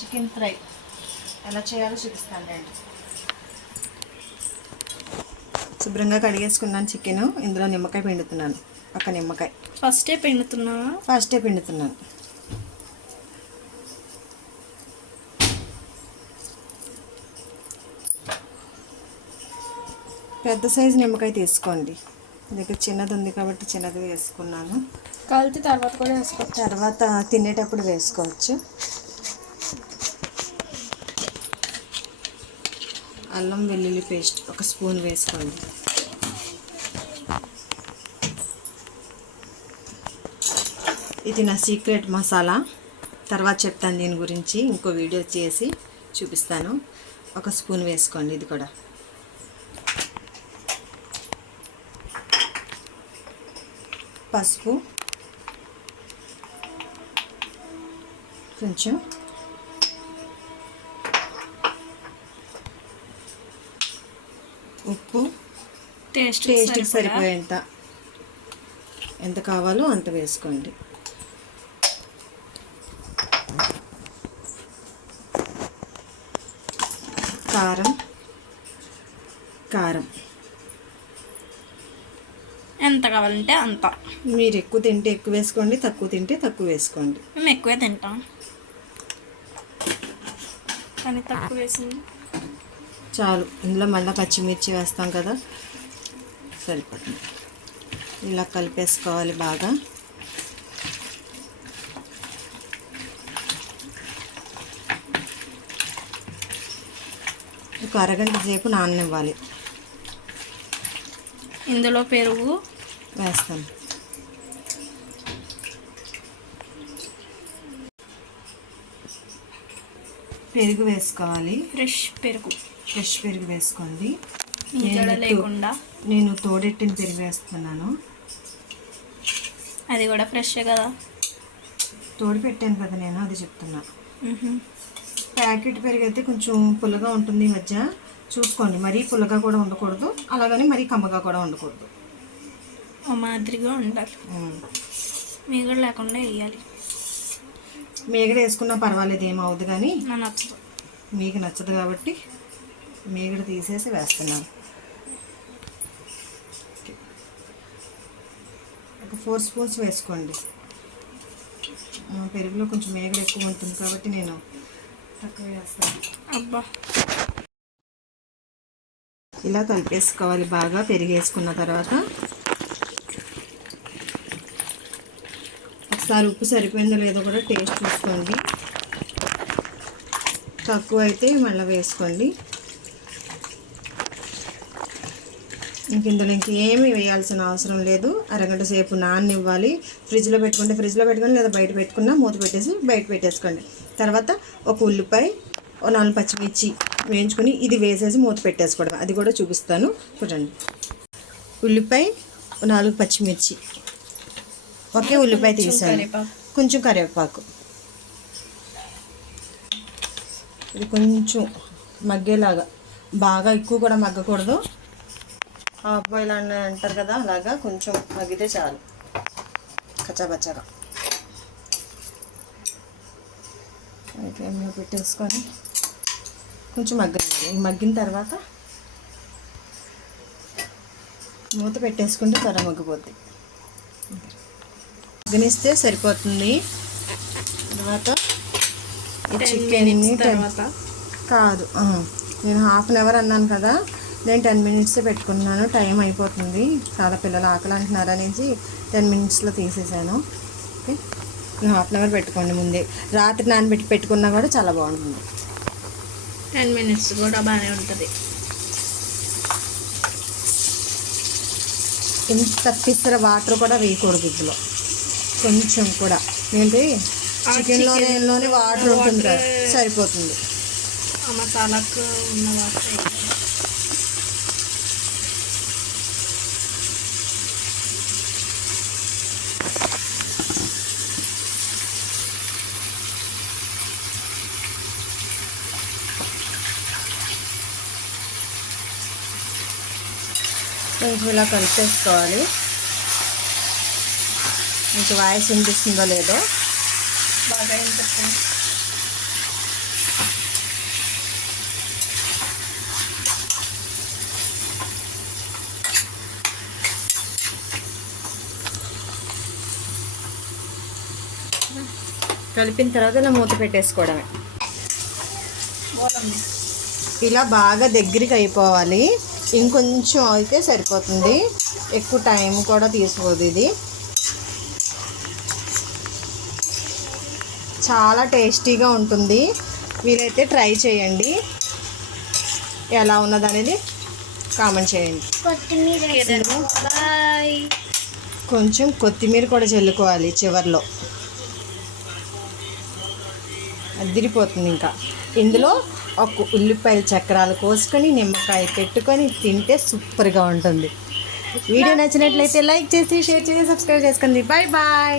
Chicken fry. ఎలా చేయాలో చూపిస్తాను రండి శుభ్రంగా కడిగేసుకున్నాను చికెన్. ఇందులో నిమ్మకాయ పిండుతున్నాను. ఒక నిమ్మకాయ. ఫస్టే పిండుతున్నావా? ఫస్టే పిండుతున్నాను. పెద్ద సైజు నిమ్మకాయ తీసుకోండి. దగ్గర చిన్నది ఉంది కాబట్టి చిన్నది వేసుకున్నాను. కలిపి తర్వాత కూడా వేసుకో తర్వాత తినేటప్పుడు వేసుకోవచ్చు. అల్లం వెల్లుల్లి పేస్ట్ ఒక స్పూన్ వేసుకోండి. ఇది నా సీక్రెట్ మసాలా. తర్వాత చెప్తాను దీని గురించి ఇంకో వీడియో చేసి చూపిస్తాను. ఒక స్పూన్ వేసుకోండి ఇది కూడా. పసుపు. కొంచెం ఉప్పు టేస్ట్ టేస్ట్కి సరిపోయేంత. ఎంత కావాలో అంత వేసుకోండి. కారం కారం. ఎంత కావాలంటే అంత. మీరు ఎక్కువ తింటే ఎక్కువ వేసుకోండి తక్కువ తింటే తక్కువ వేసుకోండి. మేము ఎక్కువే తింటాం. కానీ తక్కువ వేసింది. చాలు. ఇందులో మళ్ళీ పచ్చిమిర్చి వేస్తాం కదా. సరిపోతుంది ఇలా కలిపేసుకోవాలి బాగా. ఒక అరగంట సేపు నాననివ్వాలి. ఇందులో పెరుగు. వేస్తాం పెరుగు వేసుకోవాలి. ఫ్రెష్ పెరుగు. ఫ్రెష్ పెరుగు వేసుకోండి. లేకుండా. నేను తోడెట్టిన పెరుగు వేస్తున్నాను. అది కూడా ఫ్రెష్ కదా? తోడు పెట్టాను కదా నేను అది చెప్తున్నా. ప్యాకెట్ పెరుగు అయితే కొంచెం పుల్లగా ఉంటుంది ఈ మధ్య. చూసుకోండి మరీ పుల్లగా కూడా ఉండకూడదు. అలాగని మరీ కమ్మగా కూడా ఉండకూడదు. మాదిరిగా ఉండాలి. మీగడ లేకుండా వేయాలి. మీగడ వేసుకున్నా పర్వాలేదు ఏమవుద్దు కానీ నచ్చదు. మీకు నచ్చదు కాబట్టి మీగడ తీసేసి వేస్తున్నాను. ఒక ఫోర్ స్పూన్స్ వేసుకోండి. పెరుగులో కొంచెం మేగడ ఎక్కువ ఉంటుంది కాబట్టి నేను తక్కువ వేస్తాను. అబ్బా. ఇలా కలిపేసుకోవాలి బాగా పెరిగేసుకున్న తర్వాత. ఒకసారి ఉప్పు సరిపోయిందో లేదో కూడా టేస్ట్ చూసుకోండి. తక్కువ అయితే మళ్ళీ వేసుకోండి. ఇంక ఇందులో ఇంకేమీ వేయాల్సిన అవసరం లేదు. అరగంట సేపు నాననివ్వాలి. ఫ్రిడ్జ్లో పెట్టుకుంటే ఫ్రిడ్జ్లో పెట్టుకుని లేదా బయట పెట్టుకున్నా మూత పెట్టేసి బయట పెట్టేసుకోండి. తర్వాత ఒక ఉల్లిపాయ ఓ నాలుగు పచ్చిమిర్చి వేయించుకొని ఇది వేసేసి మూత పెట్టేసుకోవడం అది కూడా చూపిస్తాను. చూడండి. ఉల్లిపాయ నాలుగు పచ్చిమిర్చి. ఒకే ఉల్లిపాయ తీసాను. కొంచెం కరివేపాకు. ఇది కొంచెం మగ్గేలాగా బాగా ఎక్కువ కూడా మగ్గకూడదు. హాఫ్ బాయిల్ అని అంటారు కదా అలాగా కొంచెం మగ్గితే చాలు. కచ్చాపచ్చాగా. ఫ్లేమ్లో పెట్టేసుకొని కొంచెం మగ్గనివ్వండి. ఈ మగ్గిన తర్వాత మూత పెట్టేసుకుంటే త్వర మగ్గిపోద్ది. మగ్గనిస్తే సరిపోతుంది. తర్వాత టెన్ తర్వాత. కాదు నేను హాఫ్ అన్ అవర్ అన్నాను కదా నేను టెన్ మినిట్స్ పెట్టుకున్నాను టైం అయిపోతుంది. చాలా పిల్లలు ఆకలి అంటున్నారు అనేసి టెన్ మినిట్స్లో తీసేసాను. ఓకే హాఫ్ అన్ అవర్ పెట్టుకోండి ముందే. రాత్రి నానబెట్టి పెట్టుకున్నా కూడా చాలా బాగుంటుంది. టెన్ మినిట్స్ కూడా బాగానే ఉంటుంది. ఇంత పిసర వాటర్ కూడా వేయకూడదు ఇందులో. కొంచెం కూడా. ఏంటి? చికెన్లోనే వాటర్ ఉంటుంది కదా సరిపోతుంది. ఆ మసాలాకు ఉన్న వాటర్. వేయాలి. కొంచెం ఇలా కలిపేసుకోవాలి. మీకు వాయిస్ వినిపిస్తుందో లేదో. బాగా వినిపిస్తుంది. కలిపిన తర్వాత ఇలా మూత పెట్టేసుకోవడమే. ఇలా బాగా దగ్గరికి అయిపోవాలి. ఇంకొంచెం అయితే సరిపోతుంది. ఎక్కువ టైం కూడా తీసుకోదు ఇది. చాలా టేస్టీగా ఉంటుంది. వీలైతే ట్రై చేయండి. ఎలా ఉన్నదనేది కామెంట్ చేయండి. కొంచెం కొత్తిమీర కూడా చల్లుకోవాలి చివర్లో. అదిరిపోతుంది ఇంకా. ఇందులో ఒక ఉల్లిపాయల చక్రాలు కోసుకొని నిమ్మకాయ పెట్టుకొని తింటే సూపర్గా ఉంటుంది. వీడియో నచ్చినట్లయితే లైక్ చేసి షేర్ చేసి సబ్స్క్రైబ్ చేసుకోండి బాయ్ బాయ్.